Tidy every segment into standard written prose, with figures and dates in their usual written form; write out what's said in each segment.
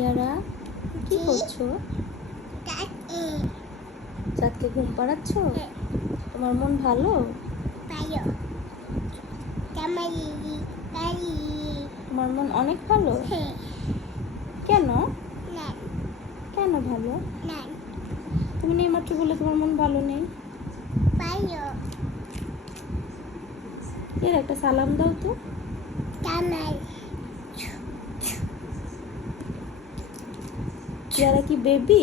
ইয়ারা কি করছো? চাঁদকে ঘুম পাড়াচ্ছ? তোমার মন ভালো? তোমার মন অনেক ভালো? কেন? কেন ভালো? তুমি নেই মাত্র বলে তোমার মন ভালো নেই। এর একটা সালাম দাও তো। ইয়ারা কি বেবি?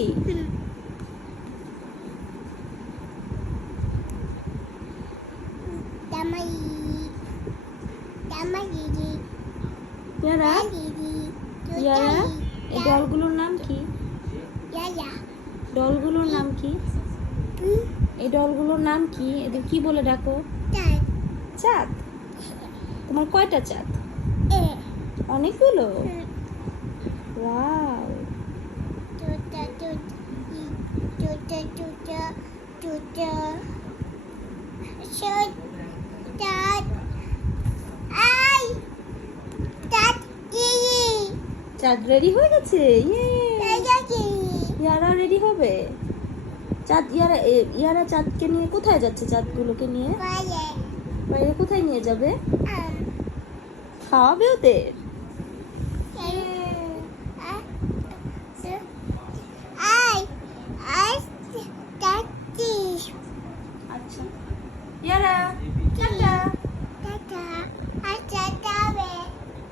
ইয়ারা ইয়ারা এই ডলগুলোর নাম কি? ডলগুলোর নাম কি? এই ডলগুলোর নাম কি? এদের কি বলে ডাকো? চাঁদ। তোমার কয়টা চাঁদ? অনেকগুলো। ওয়াও। চাঁদ রেডি হয়ে গেছে। ইয়ারা রেডি হবে। চাঁদ ইয়ারা চাঁদকে নিয়ে কোথায় যাচ্ছে? চাঁদগুলোকে নিয়ে বাইরে কোথায় নিয়ে যাবে? খাওয়াবে ওদের?